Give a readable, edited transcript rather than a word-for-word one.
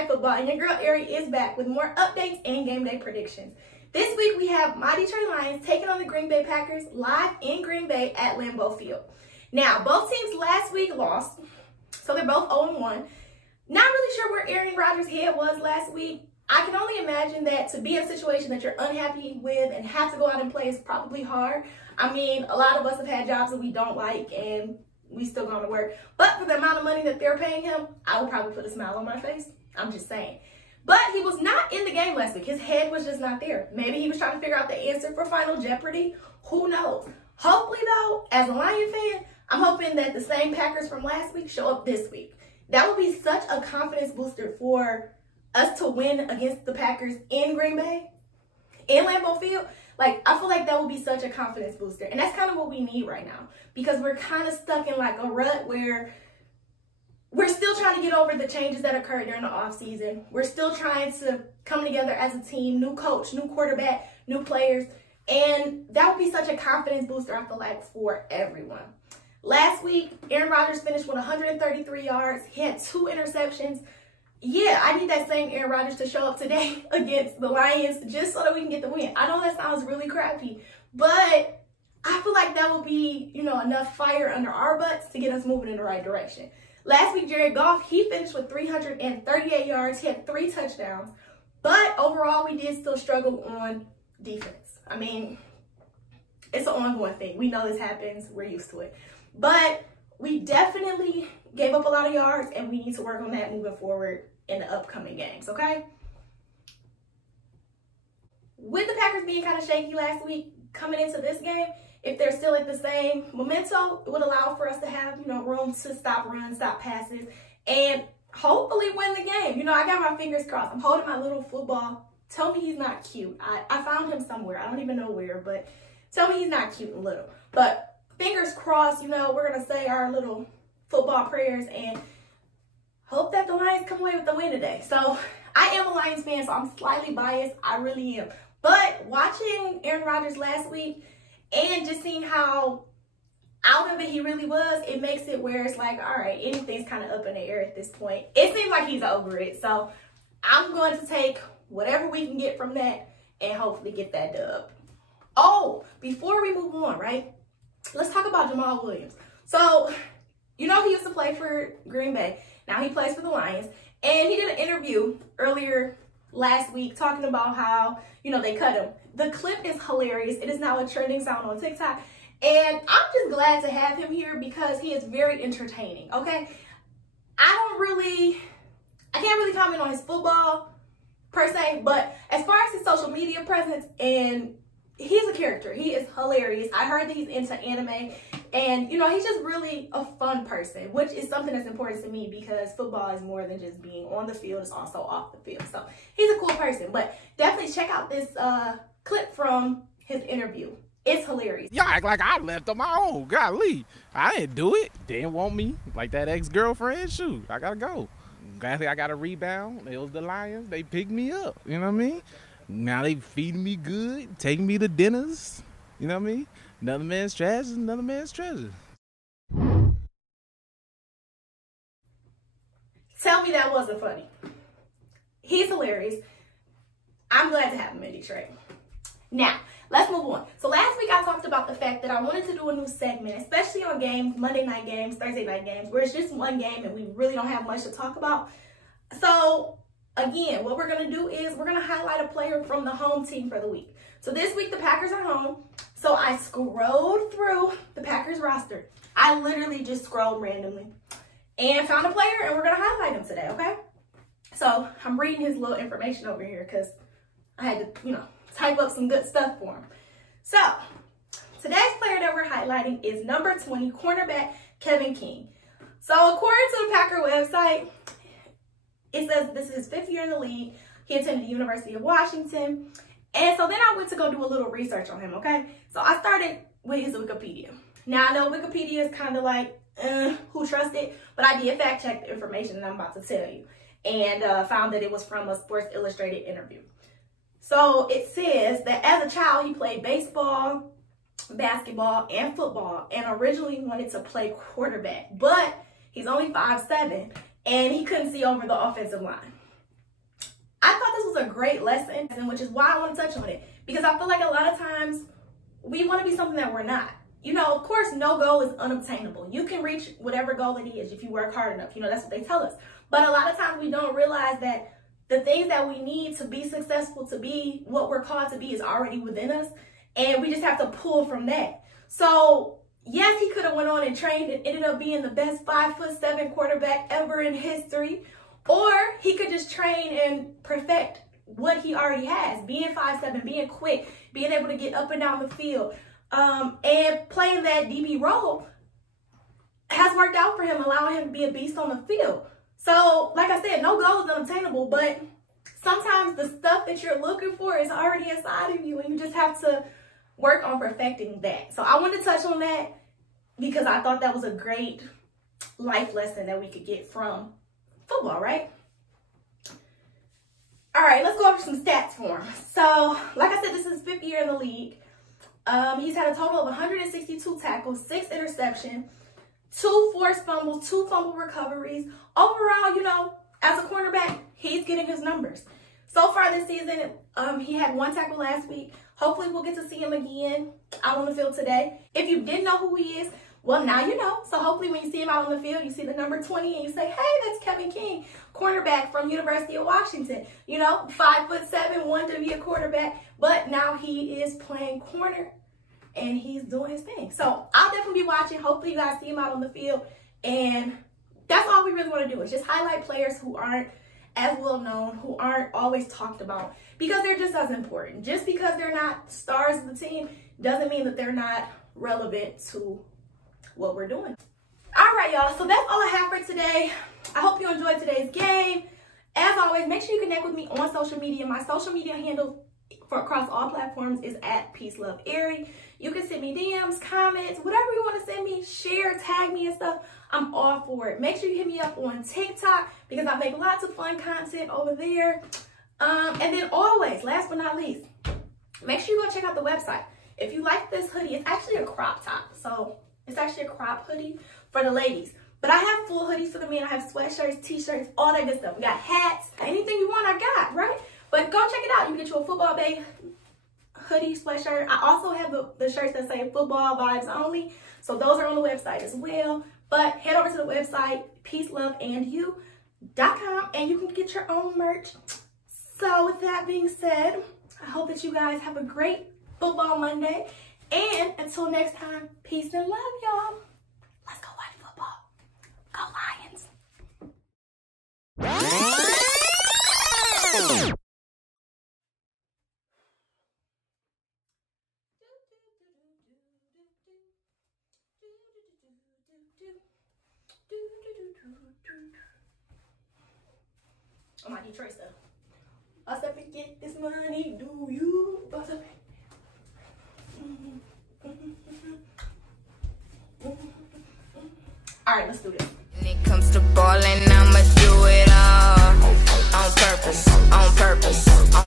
Night Football, and your girl Arie is back with more updates and game day predictions. This week we have my Detroit Lions taking on the Green Bay Packers live in Green Bay at Lambeau Field. Now, both teams last week lost, so they're both 0-1. Not really sure where Aaron Rodgers' head was last week. I can only imagine that to be in a situation that you're unhappy with and have to go out and play is probably hard. I mean, a lot of us have had jobs that we don't like and we still going to work. But for the amount of money that they're paying him, I would probably put a smile on my face. I'm just saying. But he was not in the game last week. His head was just not there. Maybe he was trying to figure out the answer for Final Jeopardy. Who knows? Hopefully, though, as a Lion fan, I'm hoping that the same Packers from last week show up this week. That would be such a confidence booster for us to win against the Packers in Green Bay, in Lambeau Field. Like, I feel like that would be such a confidence booster. And that's kind of what we need right now. Because we're kind of stuck in like a rut where we're still trying to get over the changes that occurred during the offseason. We're still trying to come together as a team, new coach, new quarterback, new players. And that would be such a confidence booster, I feel like, for everyone. Last week, Aaron Rodgers finished with 133 yards. He had 2 interceptions. Yeah, I need that same Aaron Rodgers to show up today against the Lions just so that we can get the win. I know that sounds really crappy, but I feel like that will be, enough fire under our butts to get us moving in the right direction. Last week, Jared Goff, he finished with 338 yards. He had 3 touchdowns, but overall, we did still struggle on defense. I mean, it's an ongoing thing. We know this happens. We're used to it, but we definitely gave up a lot of yards, and we need to work on that moving forward in the upcoming games, okay? With the Packers being kind of shaky last week, coming into this game, if they're still at the same memento, it would allow for us to have, room to stop runs, stop passes, and hopefully win the game. I got my fingers crossed. I'm holding my little football. Tell me he's not cute. I found him somewhere. I don't even know where, but tell me he's not cute and little. But fingers crossed, we're going to say our little football prayers and hope that the Lions come away with the win today. So I am a Lions fan, so I'm slightly biased. I really am. But watching Aaron Rodgers last week and just seeing how out of it he really was, it makes it where it's like, all right, anything's kind of up in the air at this point. It seems like he's over it. So I'm going to take whatever we can get from that and hopefully get that dub. Oh, before we move on, right? Let's talk about Jamal Williams. So, he used to play for Green Bay. Now he plays for the Lions. And he did an interview earlier last week talking about how, they cut him. The clip is hilarious. It is now a trending sound on TikTok. And I'm just glad to have him here because he is very entertaining, okay? I can't really comment on his football per se, but as far as his social media presence, and he's a character. He is hilarious. I heard that he's into anime. And, he's just really a fun person, which is something that's important to me because football is more than just being on the field. It's also off the field. So he's a cool person. But definitely check out this clip from his interview. It's hilarious. Y'all act like I left on my own. Golly. I didn't do it. They didn't want me. Like that ex-girlfriend. Shoot, I got to go. Gladly I got a rebound. It was the Lions. They picked me up. You know what I mean? Now they feeding me good, taking me to dinners. You know what I mean? Another man's trash is another man's treasure. Tell me that wasn't funny. He's hilarious. I'm glad to have him in Detroit. Now, let's move on. So last week I talked about the fact that I wanted to do a new segment, especially on games, Monday night games, Thursday night games, where it's just one game and we really don't have much to talk about. So again, what we're going to do is we're going to highlight a player from the home team for the week. So this week the Packers are home. So I scrolled through the Packers roster. I literally just scrolled randomly and found a player, and we're going to highlight him today, okay? So I'm reading his little information over here because I had to, type up some good stuff for him. So today's player that we're highlighting is number 20, cornerback Kevin King. So according to the Packer website, it says this is his 5th year in the league. He attended the University of Washington. And so then I went to go do a little research on him, okay? So I started with his Wikipedia. Now, I know Wikipedia is kind of like, who trusts it? But I did fact check the information that I'm about to tell you. And found that it was from a Sports Illustrated interview. So it says that as a child, he played baseball, basketball, and football. And originally wanted to play quarterback. But he's only 5'7", and he couldn't see over the offensive line. I thought this was a great lesson, which is why I want to touch on it, because I feel like a lot of times we want to be something that we're not. You know, of course, no goal is unobtainable. You can reach whatever goal it is if you work hard enough. You know, that's what they tell us. But a lot of times we don't realize that the things that we need to be successful, to be what we're called to be, is already within us. And we just have to pull from that. So, yes, he could have went on and trained and ended up being the best 5'7" quarterback ever in history. Or he could just train and perfect what he already has. Being 5'7", being quick, being able to get up and down the field, and playing that DB role has worked out for him, allowing him to be a beast on the field. So, like I said, no goal is unobtainable, but sometimes the stuff that you're looking for is already inside of you, and you just have to work on perfecting that. So I wanted to touch on that because I thought that was a great life lesson that we could get from football, right? All right, let's go over some stats for him. So, like I said, this is his 5th year in the league. He's had a total of 162 tackles, 6 interceptions, 2 forced fumbles, 2 fumble recoveries. Overall, you know, as a cornerback, he's getting his numbers. So far this season, he had 1 tackle last week. Hopefully, we'll get to see him again out on the field today. If you didn't know who he is, well, now you know. So hopefully when you see him out on the field, you see the number 20 and you say, hey, that's Kevin King, cornerback from University of Washington. You know, 5'7", wanted to be a quarterback, but now he is playing corner and he's doing his thing. So I'll definitely be watching. Hopefully you guys see him out on the field. And that's all we really want to do, is just highlight players who aren't as well known, who aren't always talked about, because they're just as important. Just because they're not stars of the team doesn't mean that they're not relevant to what we're doing. All right, y'all, so that's all I have for today. I hope you enjoyed today's game. As always, make sure you connect with me on social media. My social media handle for across all platforms is @peacelovearie. You can send me DMs, comments, whatever you want to send me, share, tag me and stuff. I'm all for it. Make sure you hit me up on TikTok because I make lots of fun content over there. And then always, last but not least, make sure you go check out the website. If you like this hoodie, it's actually a crop top. So it's actually a crop hoodie for the ladies. But I have full hoodies for the men. I have sweatshirts, t-shirts, all that good stuff. We got hats, anything you want, I got, right? But go check it out. You can get you a football bay hoodie, sweatshirt. I also have the shirts that say football vibes only. So those are on the website as well. But head over to the website, peaceloveandyou.com, and you can get your own merch. So with that being said, I hope that you guys have a great football Monday. And until next time, peace and love, y'all. Let's go watch football. Go Lions. Oh, my Detroit stuff. Bust up and get this money, do you? Bust up. All right, let's do this. When it comes to ballin', I'ma do it all on purpose, on purpose.